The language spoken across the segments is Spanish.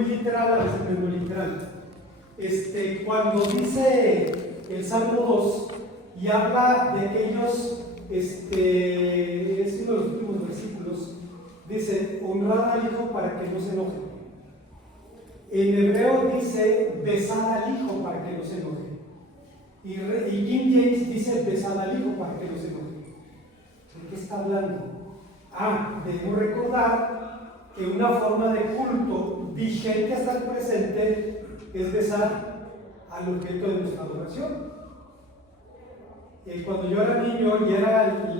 muy literal, a veces no es muy literal. Cuando dice el Salmo 2 y habla de aquellos, es uno de los últimos versículos, dice, honrad al hijo para que no se enoje. En hebreo dice, besad al hijo para que no se enoje. Y King James dice, besad al hijo para que no se enoje. ¿De qué está hablando? Debemos recordar que una forma de culto vigente hasta el presente es besar al objeto de nuestra adoración. Cuando yo era niño y era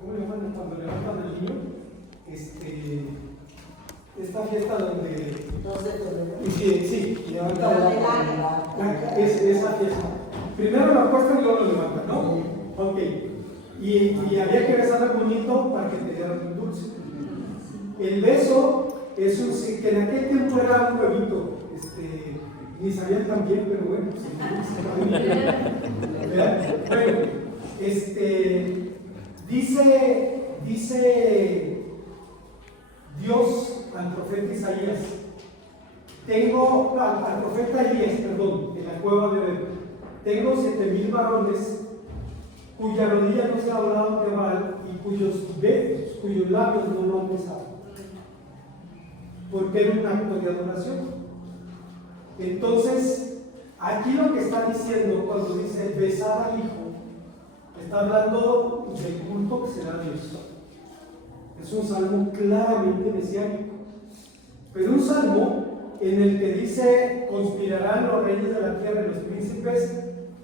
¿cómo le llaman cuando levantan al niño? Esta fiesta donde sí, levantan esa fiesta. Primero lo acuestan y luego lo levantan, ¿no? Ok. Y había que besar al bonito para que te dieran un dulce. El beso que en aquel tiempo era un huevito, ni sabían tan bien, pero bueno, dice Dios al profeta Isaías, al profeta Elías, perdón, en la cueva de Bethel, tengo 7,000 varones cuya rodilla no se ha doblado ante Baal y cuyos labios no lo han besado, porque era un acto de adoración. Entonces, aquí lo que está diciendo cuando dice besar al hijo, está hablando del culto que se da a Dios. Es un salmo claramente mesiánico, pero un salmo en el que dice, conspirarán los reyes de la tierra y los príncipes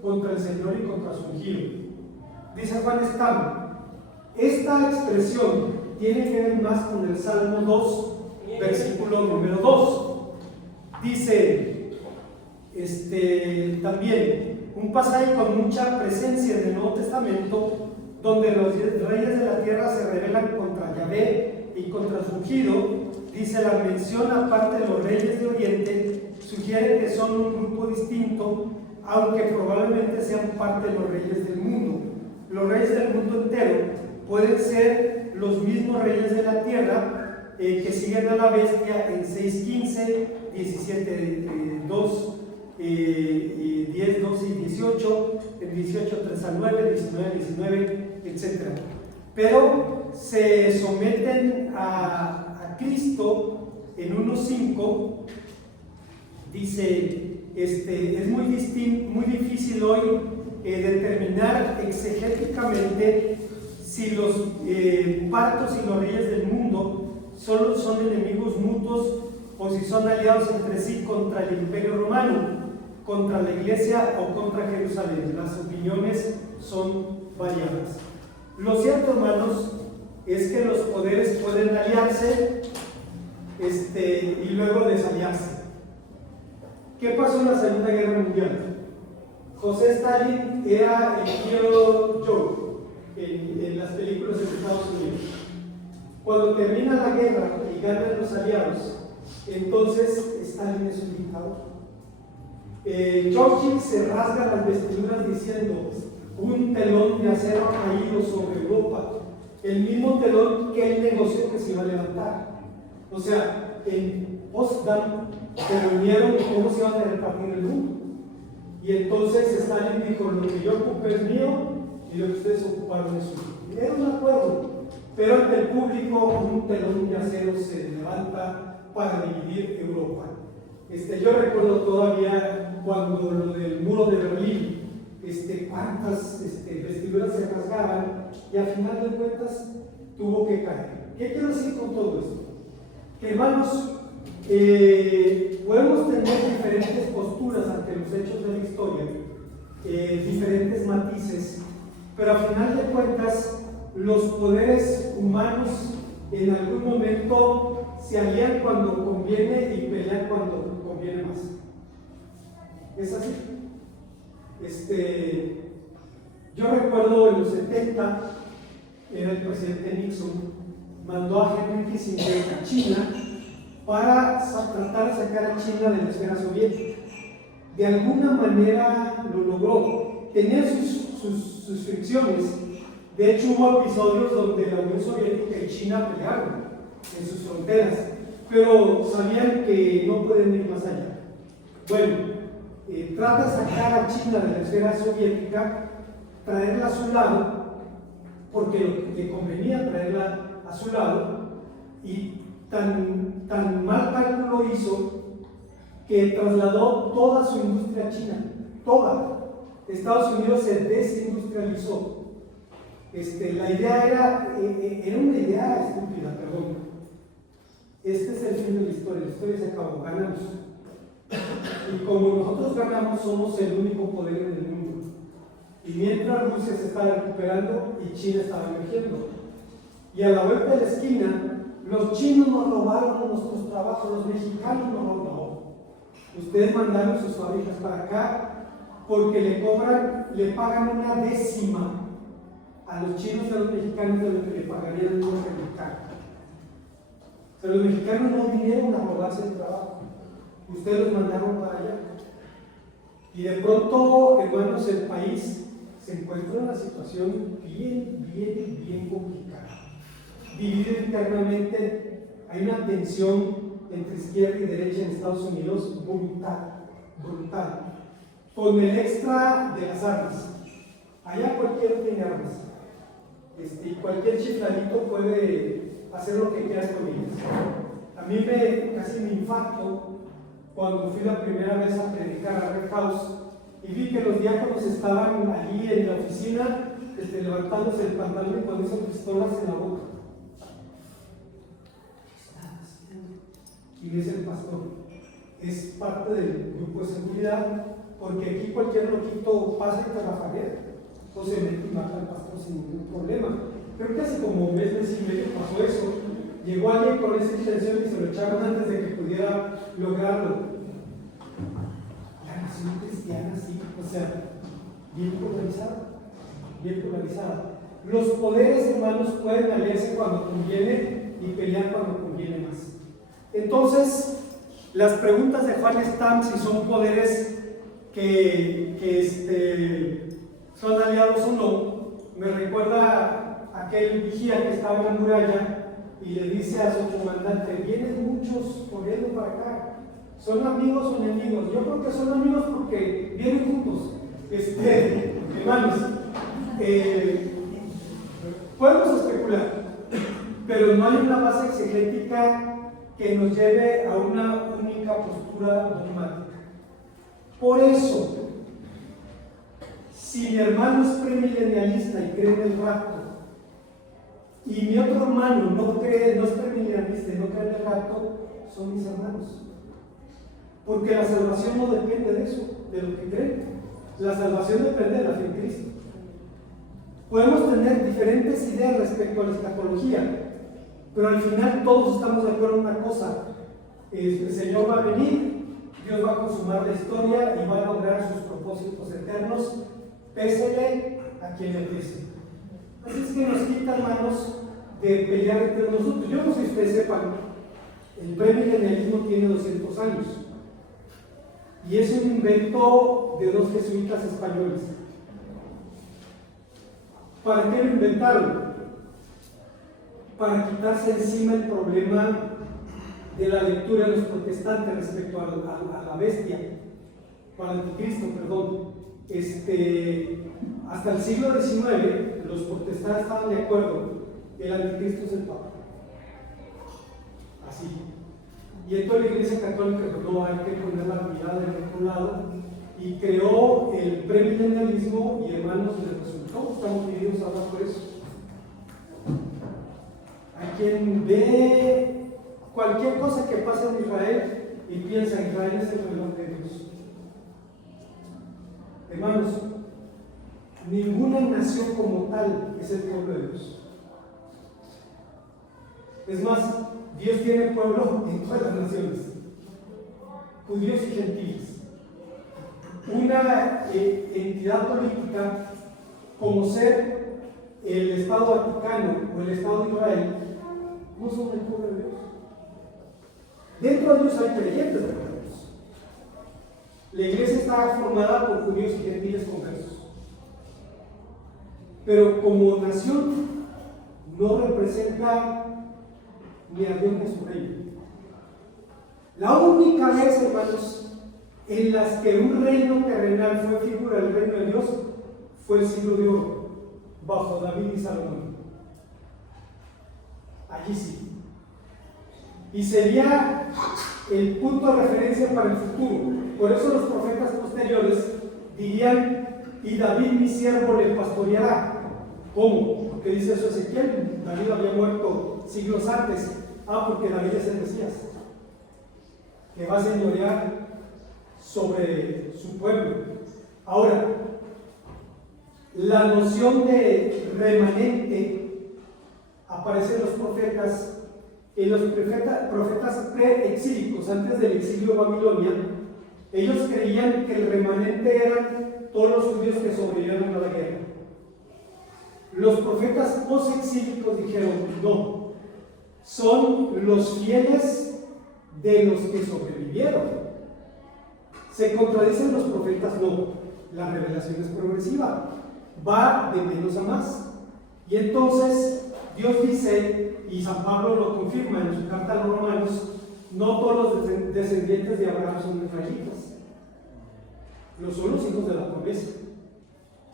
contra el Señor y contra su ungido. Dice Juan Escamo, esta expresión tiene que ver más con el Salmo 2, versículo número 2. Dice, también, un pasaje con mucha presencia en el Nuevo Testamento, donde los reyes de la tierra se rebelan contra Yahvé y contra su ungido. Dice, la mención aparte de los reyes de Oriente sugiere que son un grupo distinto, aunque probablemente sean parte de los reyes del mundo. Los reyes del mundo entero pueden ser los mismos reyes de la tierra que siguen a la bestia en 6:15, 17:2, 10, 12 y 18, en 18, 3 al 9, 19, 19, etc. Pero se someten a Cristo en 1:5. Dice, es muy difícil hoy determinar exegéticamente si los partos y los reyes del mundo solo son enemigos mutuos o si son aliados entre sí contra el Imperio Romano, contra la Iglesia o contra Jerusalén. Las opiniones son variadas. Lo cierto, hermanos, es que los poderes pueden aliarse y luego desaliarse. ¿Qué pasó en la Segunda Guerra Mundial? José Stalin era el tío Joe en las películas de Estados Unidos. Cuando termina la guerra y ganan los aliados, entonces Stalin es un dictador. Churchill se rasga las vestiduras diciendo, un telón de acero ha caído sobre Europa, el mismo telón que él negoció que se iba a levantar. O sea, en Potsdam se reunieron y cómo se iban a repartir el mundo. Y entonces Stalin dijo, lo que yo ocupé es mío y lo que ustedes ocuparon es suyo. Era un acuerdo, pero ante el público un telón de acero se levanta para dividir Europa. Yo recuerdo todavía cuando lo del muro de Berlín, cuántas vestiduras se rasgaban y al final de cuentas tuvo que caer. ¿Qué quiero decir con todo esto? Que, hermanos, podemos tener diferentes posturas ante los hechos de la historia, diferentes matices, pero al final de cuentas los poderes humanos en algún momento se alían cuando conviene y pelean cuando conviene más. ¿Es así? Yo recuerdo en los 70, era el presidente Nixon, mandó a Henry Kissinger a China para tratar de sacar a China de la esfera soviética. De alguna manera lo logró. Tenía sus fricciones. De hecho, hubo episodios donde la Unión Soviética y China pelearon en sus fronteras. pero sabían que no pueden ir más allá. Bueno, trata de sacar a China de la esfera soviética, traerla a su lado, porque le convenía traerla a su lado, y tan mal cálculo hizo que trasladó toda su industria a China, toda. Estados Unidos se desindustrializó. La idea era una idea estúpida, perdón. Este es el fin de la historia se acabó, ganamos. Y como nosotros ganamos, somos el único poder en el mundo. Y mientras Rusia se estaba recuperando y China estaba emergiendo. Y a la vuelta de la esquina, los chinos nos robaron nuestros trabajos, los mexicanos nos robaron. Ustedes mandaron sus fábricas para acá porque le pagan una décima a los chinos y a los mexicanos de lo que le pagarían a los mexicanos. O sea, los mexicanos no vinieron a robarse el trabajo, ustedes los mandaron para allá. Y de pronto, hermanos, el país se encuentra en una situación bien complicada. Dividido internamente, hay una tensión entre izquierda y derecha en Estados Unidos brutal, con el extra de las armas. Allá cualquiera tiene armas, y cualquier chifladito puede hacer lo que quiera con ellas. A mí casi me infarto cuando fui la primera vez a predicar a Red House y vi que los diáconos estaban allí en la oficina levantándose el pantalón y con esas pistolas en la boca. ¿Quién es el pastor? Es parte del grupo de seguridad, porque aquí cualquier loquito pasa y te rafarea, o se mete y mata al pastor sin ningún problema. Creo que hace como un mes y medio pasó eso. Llegó alguien con esa intención y se lo echaron antes de que pudiera lograrlo. La nación cristiana, sí, o sea, bien polarizada. Los poderes, hermanos, pueden aliarse cuando conviene y pelear cuando conviene más. Entonces, las preguntas de Juan están si son poderes que son aliados o no. Me recuerda a aquel vigía que estaba en la muralla y le dice a su comandante: vienen muchos corriendo para acá, ¿son amigos o enemigos? Yo creo que son amigos porque vienen juntos. Hermanos, podemos especular, pero no hay una base exegética que nos lleve a una única postura dogmática. Por eso, si mi hermano es premilenialista y cree en el rapto, y mi otro hermano no es premilenialista y no cree en el rapto, son mis hermanos. Porque la salvación no depende de eso, de lo que creen. La salvación depende de la fe en Cristo. Podemos tener diferentes ideas respecto a la escatología, pero al final todos estamos de acuerdo en una cosa: el Señor va a venir, Dios va a consumar la historia y va a lograr sus propósitos eternos, pésele a quien le pese. Así es que nos quita, hermanos, de pelear entre nosotros. Yo no sé si ustedes sepan, el premilenialismo tiene 200 años y es un invento de dos jesuitas españoles. ¿Para qué lo inventaron? Para quitarse encima el problema de la lectura de los protestantes respecto a la bestia, o al anticristo, perdón. Hasta el siglo XIX los protestantes estaban de acuerdo: el anticristo es el Papa. Así. Y entonces la Iglesia Católica dijo: no, hay que poner la mirada en otro lado, y creó el premilenialismo, y hermanos, les resultó. Estamos divididos ahora por eso. Hay quien ve cualquier cosa que pase en Israel y piensa: Israel es el reloj de Dios. Hermanos, ninguna nación como tal es el pueblo de Dios. Es más, Dios tiene pueblo en todas las naciones, judíos y gentiles. Una entidad política como ser el Estado Vaticano o el Estado de Israel no son el pueblo de Dios. Dentro de Dios hay creyentes de Dios. La iglesia está formada por judíos y gentiles conversos, pero como nación no representa ni a Dios ni a su reino. La única vez, hermanos, en las que un reino terrenal fue figura del reino de Dios fue el siglo de oro, bajo David y Salomón. Allí sí. Y sería el punto de referencia para el futuro. Por eso los profetas posteriores dirían: y David mi siervo le pastoreará. ¿Cómo? Porque dice eso Ezequiel. David había muerto siglos antes. Porque David es el Mesías, que va a señorear sobre su pueblo. Ahora, la noción de remanente aparece en los profetas. En los profetas pre-exílicos, antes del exilio de Babilonia, ellos creían que el remanente eran todos los judíos que sobrevivieron a la guerra. Los profetas post-exílicos dijeron: no, son los fieles de los que sobrevivieron. ¿Se contradicen los profetas? No, la revelación es progresiva, va de menos a más. Y entonces Dios dice, y San Pablo lo confirma en su carta a los Romanos: no todos los descendientes de Abraham son israelitas. Lo son los hijos de la promesa,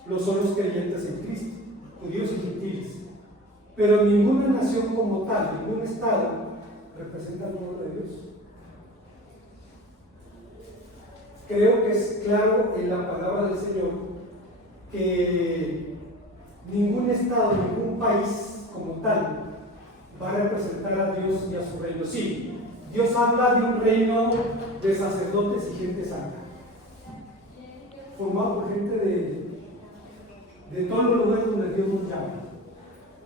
lo son los creyentes en Cristo, judíos y gentiles. Pero ninguna nación como tal, ningún estado, representa el pueblo de Dios. Creo que es claro en la palabra del Señor que ningún estado, ningún país como tal va a representar a Dios y a su reino. Sí, Dios habla de un reino de sacerdotes y gente santa, formado por gente de todos los lugares donde Dios nos llama.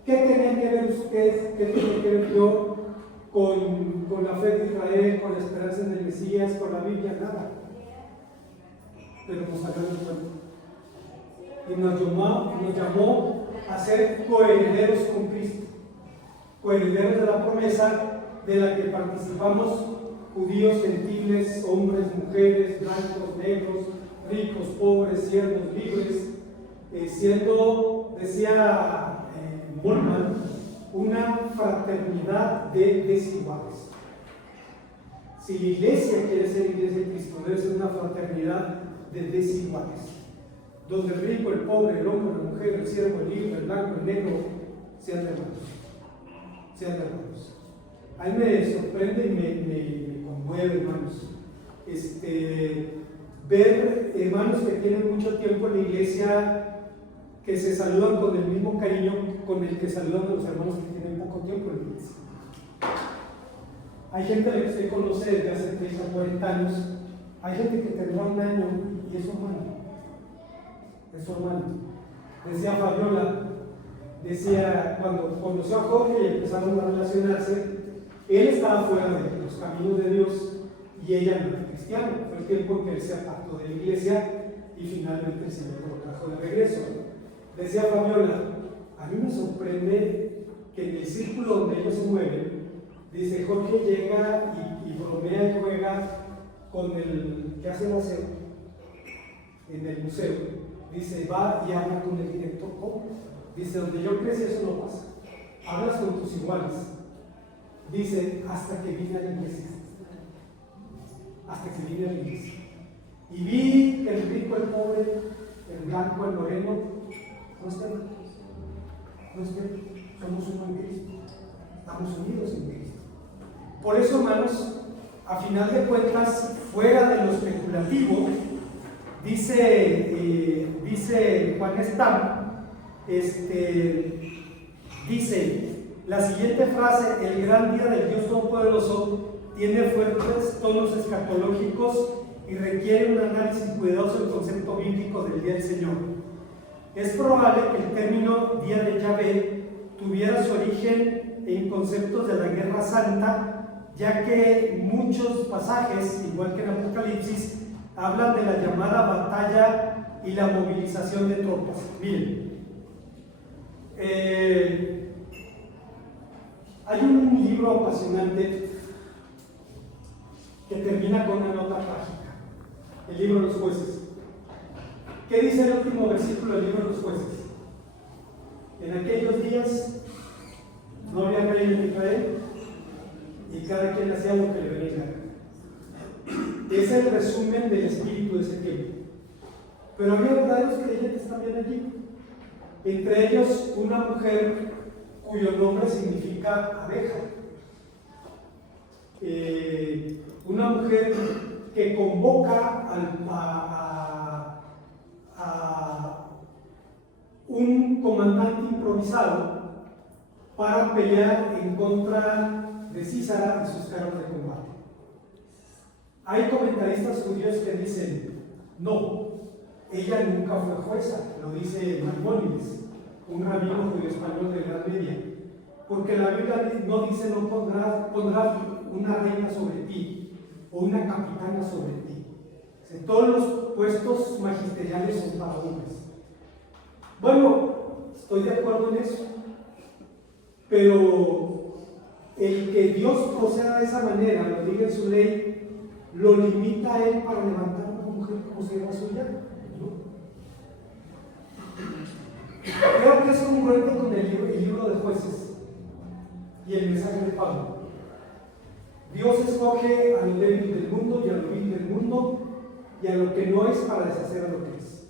¿Qué tenía que ver usted, qué tenía que ver yo con la fe de Israel, con la esperanza en el Mesías, con la Biblia? Nada. Pero nos salió del pueblo y nos llamó a ser coherederos con Cristo, coherederos de la promesa de la que participamos judíos, gentiles, hombres, mujeres, blancos, negros, ricos, pobres, siervos, libres, siendo, decía Moltmann, una fraternidad de desiguales. Si la iglesia quiere ser iglesia de Cristo, debe ser una fraternidad de desiguales, donde el rico, el pobre, el hombre, la mujer, el siervo, el libre, el blanco, el negro sean hermanos. A mí me sorprende y me conmueve, hermanos, ver hermanos que tienen mucho tiempo en la iglesia, que se saludan con el mismo cariño con el que saludan a los hermanos que tienen poco tiempo en la iglesia. Hay gente a la que usted conoce desde hace 30 o 40 años, hay gente que tendrá un año y es su hermano. Es su hermano. Decía Fabiola, cuando conoció a Jorge y empezaron a relacionarse, él estaba fuera de los caminos de Dios y ella no era cristiana. Fue el tiempo en que él se apartó de la iglesia y finalmente el Señor lo trajo de regreso. Decía Fabiola, a mí me sorprende que en el círculo donde ellos se mueven, dice, Jorge llega y bromea y juega con el que hace el aseo en el museo. Dice, va y habla con el director. ¿Cómo? Dice, donde yo crecí eso no pasa. Hablas con tus iguales. Dice, hasta que vine a la iglesia. Hasta que vine a la iglesia. Y vi que el rico, el pobre, el blanco, el moreno, no están. Somos uno en Cristo. Estamos unidos en Cristo. Por eso, hermanos, a final de cuentas, fuera de lo especulativo, dice Juan Stam, dice la siguiente frase: el gran día del Dios Todopoderoso tiene fuertes tonos escatológicos y requiere un análisis cuidadoso del concepto bíblico del día del Señor. Es probable que el término día de Yahvé tuviera su origen en conceptos de la guerra santa, ya que muchos pasajes, igual que en Apocalipsis, hablan de la llamada batalla y la movilización de tropas. Miren, hay un libro apasionante que termina con una nota trágica, el libro de los jueces. ¿Qué dice el último versículo del libro de los jueces? En aquellos días no había rey en Israel y cada quien hacía lo que le venía en gana. es el resumen del espíritu de ese tiempo. Pero había verdaderos creyentes también allí. Entre ellos, una mujer cuyo nombre significa abeja. Una mujer que convoca a un comandante improvisado para pelear en contra de Císara y sus carros de combate. Hay comentaristas judíos que dicen, no, ella nunca fue jueza, lo dice Maimónides, un rabino judío español de la Edad Media, porque la Biblia no dice no pondrás una reina sobre ti o una capitana sobre ti. Todos los puestos magisteriales son para hombres. Bueno, estoy de acuerdo en eso, pero el que Dios proceda de esa manera, lo diga en su ley, lo limita a él para levantar a una mujer como sierva suya, ¿no? Creo que es congruente con el libro de Jueces y el mensaje de Pablo. Dios escoge a lo débil del mundo y a lo vil del mundo y a lo que no es para deshacer a lo que es.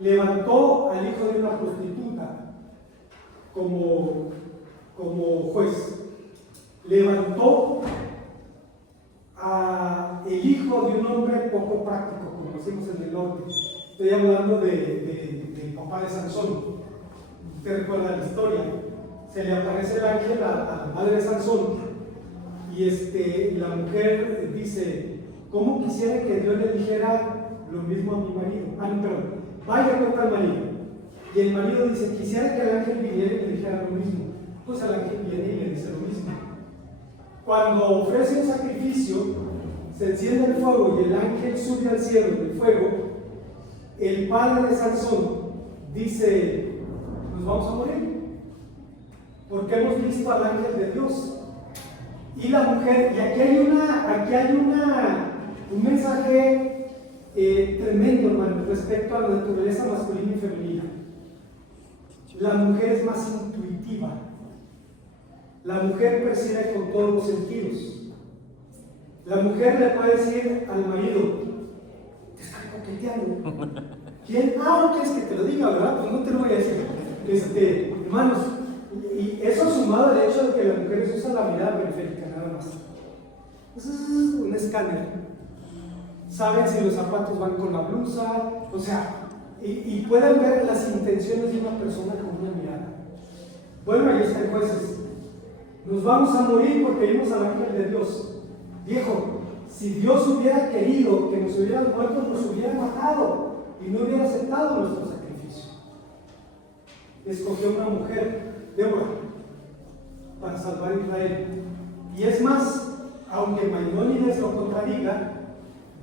Levantó al hijo de una prostituta como juez. Levantó a el hijo de un hombre poco práctico, como decimos en el norte. Estoy hablando del papá de Sansón. Usted recuerda la historia. Se le aparece el ángel a la madre de Sansón y la mujer dice, ¿cómo quisiera que Dios le dijera lo mismo a mi marido? Vaya contra el marido. Y el marido dice, quisiera que el ángel viniera y le dijera lo mismo. Pues el ángel viene y le dice lo mismo. Cuando ofrece un sacrificio, se enciende el fuego y el ángel sube al cielo del fuego. El padre de Sansón dice, nos vamos a morir, porque hemos visto al ángel de Dios. Y la mujer, y aquí hay un mensaje tremendo, hermano, respecto a la naturaleza masculina y femenina. La mujer es más intuitiva. La mujer percibe con todos los sentidos. La mujer le puede decir al marido, te están coqueteando. ¿Quién? No quieres que te lo diga, ¿verdad? Pues no te lo voy a decir. Hermanos, y eso sumado al hecho de que las mujeres usan la mirada periférica, nada más. Eso es un escáner. Saben si los zapatos van con la blusa, o sea, y pueden ver las intenciones de una persona con una mirada. Bueno, ahí están Jueces. Nos vamos a morir porque vimos al ángel de Dios. Viejo, si Dios hubiera querido que nos hubieran muerto, nos hubiera matado y no hubiera aceptado nuestro sacrificio. Escogió una mujer, Débora, para salvar a Israel. Y es más, aunque Maimónides lo contradiga,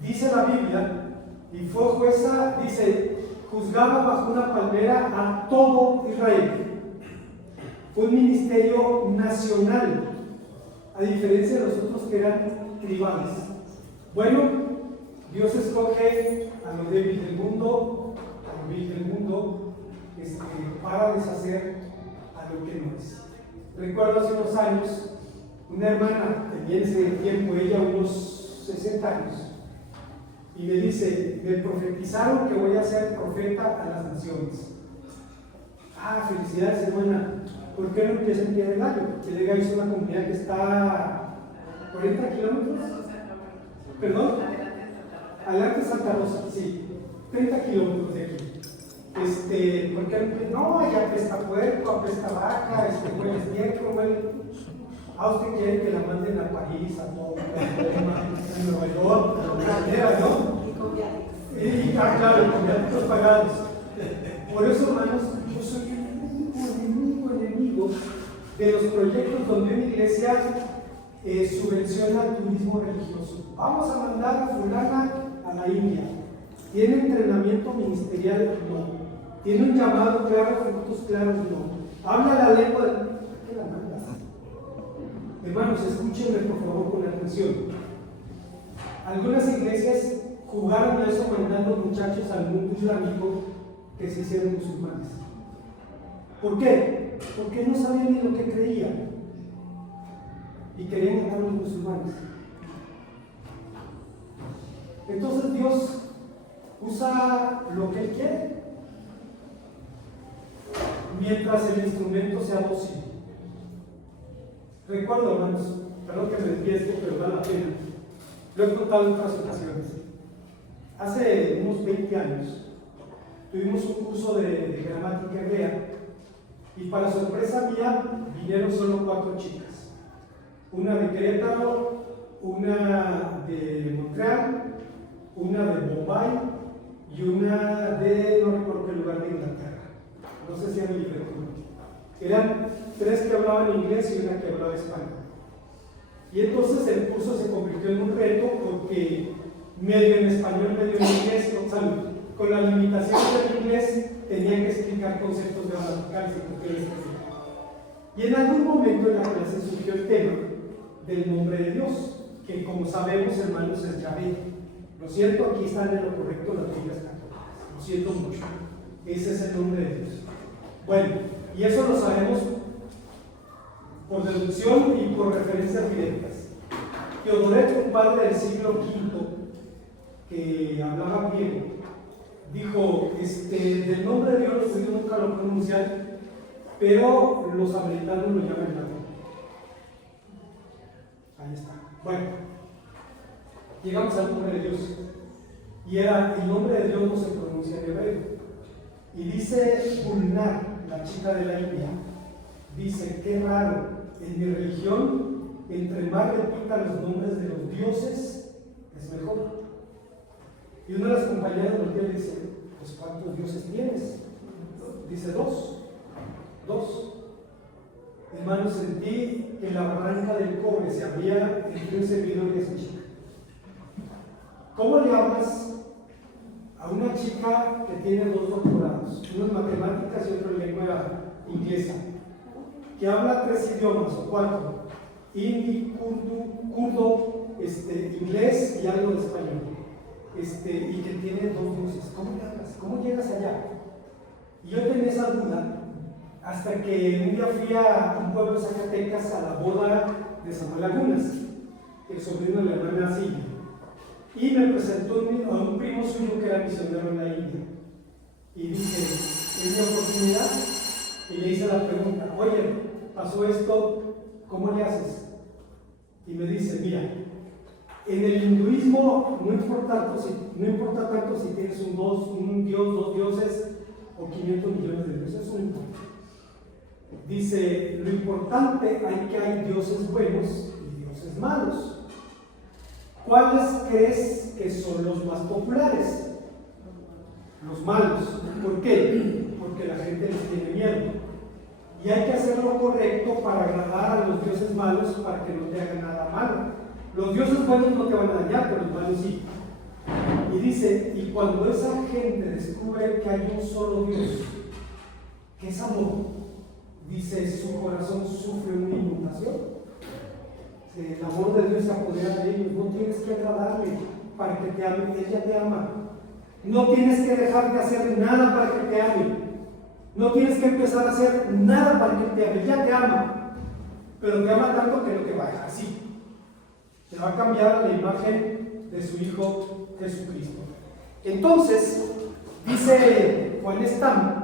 dice la Biblia, y fue jueza, dice, juzgaba bajo una palmera a todo Israel. Fue un ministerio nacional, a diferencia de los otros que eran tribales. Bueno, Dios escoge a lo débil del mundo, a lo vil del mundo, para deshacer a lo que no es. Recuerdo hace unos años, una hermana, tenía en ese tiempo ella unos 60 años, y me dice, me profetizaron que voy a ser profeta a las naciones. Ah, felicidades, hermana. ¿Por qué no empieza en Pie de Gallo? Pie de Gallo es una comunidad que está a 40 kilómetros. ¿Perdón? Adelante Santa Rosa, sí. 30 kilómetros de aquí. ¿Por qué no? Allá apesta puerco, apesta vaca, huele estiércol, huele. Usted quiere que la manden a París, a todo, a Nueva York, a donde quiera, ¿no? Y con viáticos. Claro, con viáticos pagados. Por eso, hermanos, yo soy un enemigo de los proyectos donde una iglesia subvenciona el turismo religioso. Vamos a mandar a fulana a la India. ¿Tiene entrenamiento ministerial? No. ¿Tiene un llamado claro, frutos claros? No. ¿Habla la lengua? ¿Por qué la mandas? Hermanos, escúchenme por favor con atención. Algunas iglesias jugaron a eso mandando muchachos al mundo islámico que se hicieron musulmanes. ¿Por qué? Porque no sabían ni lo que creían y querían matar a los musulmanes. Entonces Dios usa lo que Él quiere, mientras el instrumento sea dócil. Recuerdo, hermanos, perdón que me desvíe esto, pero vale la pena. Lo he contado en otras ocasiones. Hace unos 20 años tuvimos un curso de gramática hebrea y para sorpresa mía vinieron solo 4 chicas. Una de Querétaro, una de Montreal, una de Bombay y una de no recuerdo qué lugar de Inglaterra. No sé si era Liverpool. Eran 3 que hablaban inglés y una que hablaba español. Y entonces el curso se convirtió en un reto porque medio en español, medio en inglés, con la limitación del inglés tenía que explicar conceptos gramaticales y cuestiones específicas. Y en algún momento en la clase surgió el tema del nombre de Dios, que como sabemos, hermanos, es Yahvé. Lo siento, aquí están en lo correcto las Biblias católicas. Lo siento mucho. Ese es el nombre de Dios. Bueno, y eso lo sabemos por deducción y por referencias directas. Teodoreto, un padre del siglo V, que hablaba griego, dijo, del nombre de Dios los judíos nunca lo pronuncian, pero los americanos lo llaman latín. Ahí está. Bueno, llegamos al nombre de Dios. Y el nombre de Dios no se pronuncia en hebreo. Y dice Gulnar, la chica de la India, dice, qué raro, en mi religión, entre más repitan los nombres de los dioses, es mejor. Y una de las compañeras voltea y dice, pues ¿cuántos dioses tienes? Dice, 2. Hermanos, sentí que la barranca del cobre se abría entre un servidor y esa chica. ¿Cómo le hablas a una chica que tiene 2 doctorados, uno en matemáticas y otro en lengua inglesa, que habla 3 idiomas o 4, hindi, kurdo, inglés y algo de español, y que tiene 2 dioses? ¿Cómo le hablas? ¿Cómo llegas allá? Y yo tenía esa duda hasta que un día fui a un pueblo de Zacatecas a la boda de Samuel Lagunas, el sobrino de la hermana Silvia, y me presentó a un primo suyo que era misionero en la India. Y dije, es mi oportunidad, y le hice la pregunta, oye, pasó esto, ¿cómo le haces? Y me dice, mira, en el hinduismo no importa tanto si tienes un dios, 2 dioses o 500 millones de dioses, eso no importa. Dice, lo importante es que hay dioses buenos y dioses malos. ¿Cuáles crees que son los más populares? Los malos. ¿Por qué? Porque la gente les tiene miedo. Y hay que hacer lo correcto para agradar a los dioses malos para que no te hagan nada malo. Los dioses buenos no te van a dañar, pero los malos sí. Y dice, y cuando esa gente descubre que hay un solo Dios, que es amor, dice, su corazón sufre una inundación. El amor de Dios se apodera de ellos. No tienes que agradarle para que te ame, Él ya te ama. No tienes que dejar de hacer nada para que te ame. No tienes que empezar a hacer nada para que te ame, ya te ama. Pero te ama tanto que no te va a dejar así. Te va a cambiar a la imagen de su Hijo Jesucristo. Entonces, dice Juan Stam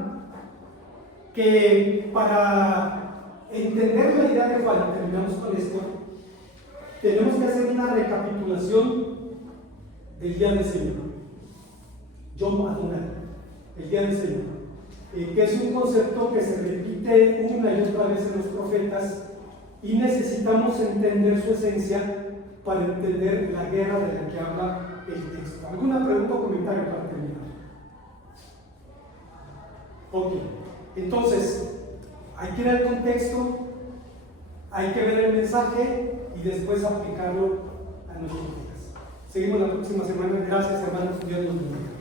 que para entender la idea de Juan, terminamos con esto, tenemos que hacer una recapitulación del día del Señor. Yom Adonai, el día del Señor, que es un concepto que se repite una y otra vez en los profetas y necesitamos entender su esencia para entender la guerra de la que habla el texto. ¿Alguna pregunta o comentario para terminar? Ok, entonces hay que ir al contexto, hay que ver el mensaje y después aplicarlo a nuestros días. Seguimos la próxima semana. Gracias, hermanos. Dios los bendiga.